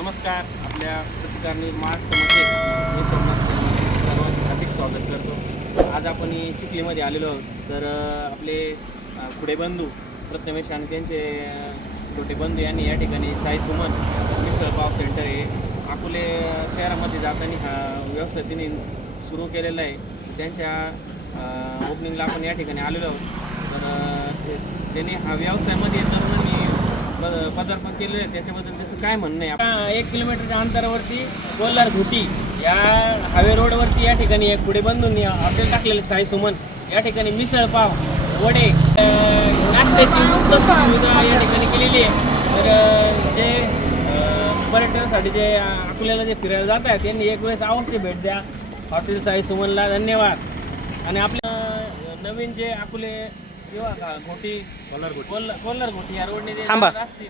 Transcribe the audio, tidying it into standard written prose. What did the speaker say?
नमस्कार. आपल्या प्रतिकार महाराष्ट्रामध्ये मी सोमनाथ सर्वांचं हार्दिक स्वागत करतो. आज आपण चिखलीमध्ये आलेलो आहोत. तर आपले पुढे बंधू प्रथमेश आणि त्यांचे छोटे बंधू यांनी या ठिकाणी साई सुमन मिसळपाव सेंटर हे अकोले शहरामध्ये जाताना हा व्यवसाय त्यांनी सुरू केलेला आहे. त्यांच्या ओपनिंगला आपण या ठिकाणी आलेलो आहोत. तर त्यांनी हा व्यवसायामध्ये तरुणांनी पदार्पण केलेलं आहे. त्याच्याबद्दल त्याचं काय म्हणणं आहे? 1 किलोमीटरच्या अंतरावरती कोल्हार घोटी या हायवे रोडवरती या ठिकाणी एक पुढे बंधूंनी हॉटेल टाकलेले साई सुमन. या ठिकाणी मिसळपाव, वडे, नाश्त्याची उत्तम सुविधा या ठिकाणी केलेली आहे. तर जे पर्यटनासाठी जे अकोल्याला जे फिरायला जात आहेत त्यांनी एक वेळेस अवश्य भेट द्या हॉटेल साई सुमनला. धन्यवाद. आणि आपल्या नवीन जे अकोले किंवा घोटी कोल्हार घोटी या रोडने जे असतील